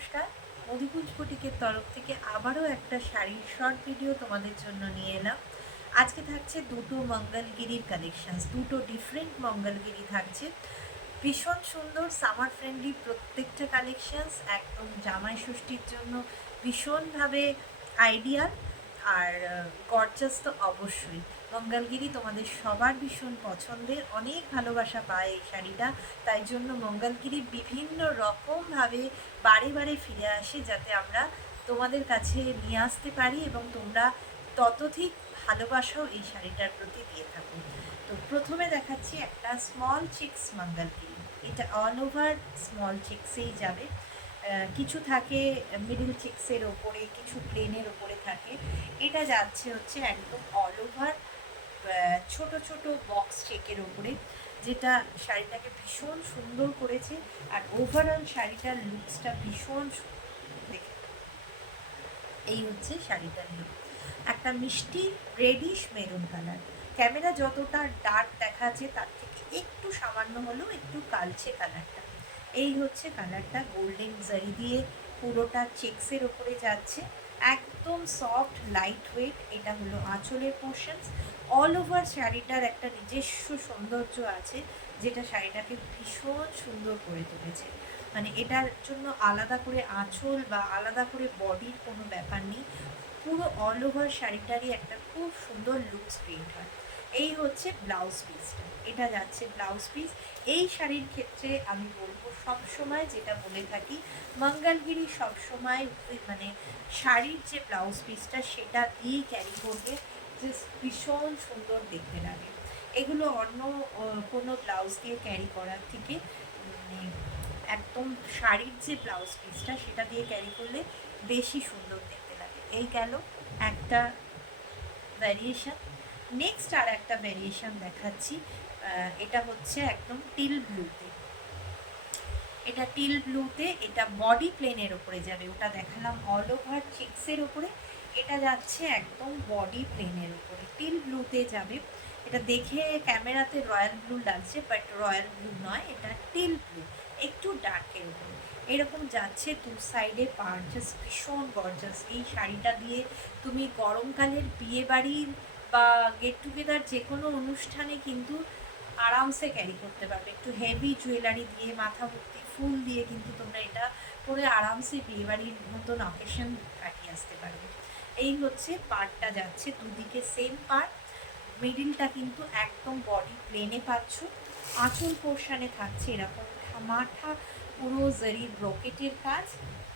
নমস্কার। মধুকুঞ্জ বুটিকের তরফ থেকে আবারও একটা শাড়ির শর্ট ভিডিও তোমাদের জন্য নিয়ে এলাম। আজকে থাকছে দুটো মঙ্গলগিরির কালেকশনস, দুটো ডিফারেন্ট মঙ্গলগিরি থাকছে। ভীষণ সুন্দর সামার ফ্রেন্ডলি প্রত্যেকটা কালেকশনস, একদম জামাই ষষ্ঠীর জন্য ভীষণভাবে আইডিয়াল। আর গর্জাস তো অবশ্যই। মঙ্গলগিরি তোমাদের সবার ভীষণ পছন্দের, অনেক ভালোবাসা পায় এই শাড়িটা। তাই জন্য মঙ্গলগিরি বিভিন্ন রকমভাবে বারে বারে ফিরে আসে, যাতে আমরা তোমাদের কাছে নিয়ে আসতে পারি এবং তোমরা ততোধিক ভালোবাসাও এই শাড়িটার প্রতি দিয়ে থাকো। তো প্রথমে দেখাচ্ছি একটা স্মল চিক্স মঙ্গলগিরি। এটা অল ওভার স্মল চিক্সেই যাবে। কিছু থাকে মিডিল চিক্সের ওপরে, কিছু প্লেনের ওপরে থাকে। এটা যাচ্ছে হচ্ছে একদম অল ওভার ছোট ছোট বক্স চেকের ওপরে, যেটা শাড়িটাকে ভীষণ সুন্দর করেছে। আর ওভারঅল শাড়িটার লুকসটা ভীষণ দেখে। এই হচ্ছে শাড়িটার লুক, একটা মিষ্টি রেডিশ মেরুন কালার। ক্যামেরা যতটা ডার্ক দেখাচ্ছে তার থেকে একটু সামান্য হলেও একটু কালচে কালারটা। এই হচ্ছে কালারটা, গোল্ডেন জারি দিয়ে পুরোটা চেক্সের ওপরে যাচ্ছে, একদম সফট লাইট ওয়েট। এটা হলো আঁচলের পোর্শনস। অল ওভার শাড়িটার একটা নিজস্ব সৌন্দর্য আছে, যেটা শাড়িটাকে ভীষণ সুন্দর করে তুলেছে। মানে এটার জন্য আলাদা করে আঁচল বা আলাদা করে বডির কোনো ব্যাপার নেই, পুরো অল ওভার শাড়িটারই একটা খুব সুন্দর লুকস ক্রিয়েট হয়। এই হচ্ছে ব্লাউজ পিসটা, এটা যাচ্ছে ব্লাউজ পিস। এই শাড়ির ক্ষেত্রে আমি বলবো সবসময় যেটা বলে থাকি, মঙ্গলগিরি সবসময় মানে শাড়ির যে ব্লাউজ পিসটা সেটা দিয়েই ক্যারি করবে, যে ভীষণ সুন্দর দেখতে লাগে। এগুলো অন্য কোনো ব্লাউজ দিয়ে ক্যারি করার থেকে মানে একদম শাড়ির যে ব্লাউজ পিসটা সেটা দিয়ে ক্যারি করলে বেশি সুন্দর দেখতে লাগে। এই গেল একটা ভ্যারিয়েশন। নেক্সট আর একটা ভ্যারিয়েশন দেখাচ্ছি। এটা হচ্ছে একদম টিল ব্লুতে। এটা টিল ব্লুতে, এটা বডি প্লেনের ওপরে যাবে। ওটা দেখালাম অল ওভার চিক্সের ওপরে, এটা যাচ্ছে একদম বডি প্লেনের ওপরে, টিল ব্লুতে যাবে। এটা দেখে ক্যামেরাতে রয়্যাল ব্লু লাগছে, বাট রয়্যাল ব্লু নয়, এটা টিল ব্লু, একটু ডার্কের উপরে এরকম যাচ্ছে। দু সাইডে পার জাস্ট ভীষণ গর্জাস। এই শাড়িটা দিয়ে তুমি গরমকালের বিয়ে বাড়ির বা গেট টুগেদার যে কোনো অনুষ্ঠানে কিন্তু আরামসে ক্যারি করতে পারবে। একটু হেভি জুয়েলারি দিয়ে, মাথা ভর্তি ফুল দিয়ে কিন্তু তোমরা এটা পরে আরামসে বিয়েবাড়ির মতন অকেশন কাটিয়ে আসতে পারবে। এই হচ্ছে পার্টটা যাচ্ছে, দুদিকে সেম পার্ট, মিডিলটা কিন্তু একদম বডি প্লেনে পাচ্ছ। আঁচল পোর্শনে থাকছে এরকম মাথা পুরো জারির ব্রকেটের কাজ,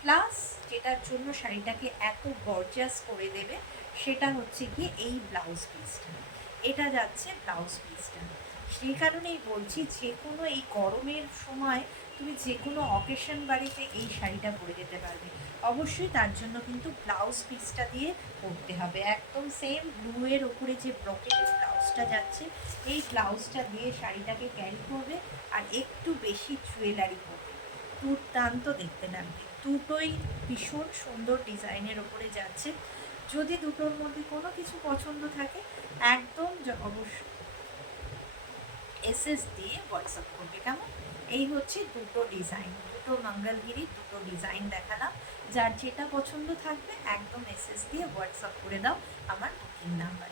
প্লাস যেটার জন্য শাড়িটাকে এত গর্জাস করে দেবে সেটা হচ্ছে গিয়ে এই ব্লাউজ পিসটা। এটা যাচ্ছে ব্লাউজ পিসটা। সেই কারণেই বলছি, যে কোনো এই গরমের সময় তুমি যে কোনো অকেশন বাড়িতে এই শাড়িটা পরে যেতে পারবে। অবশ্যই তার জন্য কিন্তু ব্লাউজ পিসটা দিয়ে পরতে হবে। একদম সেম ব্লুয়ের ওপরে যে ব্রকেটের ব্লাউজটা যাচ্ছে, এই ব্লাউজটা দিয়ে শাড়িটাকে ক্যারি করবে আর একটু বেশি জুয়েলারি পরবে, দুর্দান্ত দেখতে লাগবে। দুটোই ভীষণ সুন্দর ডিজাইনের ওপরে যাচ্ছে। যদি দুটোর মধ্যে কোনো কিছু পছন্দ থাকে, একদম অবশ্যই এসএস দিয়ে হোয়াটসঅ্যাপ করবে, কেমন? এই হচ্ছে দুটো ডিজাইন, দুটো মঙ্গলগিরি, দুটো ডিজাইন দেখালাম। যার যেটা পছন্দ থাকবে একদম এসএস দিয়ে হোয়াটসঅ্যাপ করে দাও আমার বুকিং নাম্বার।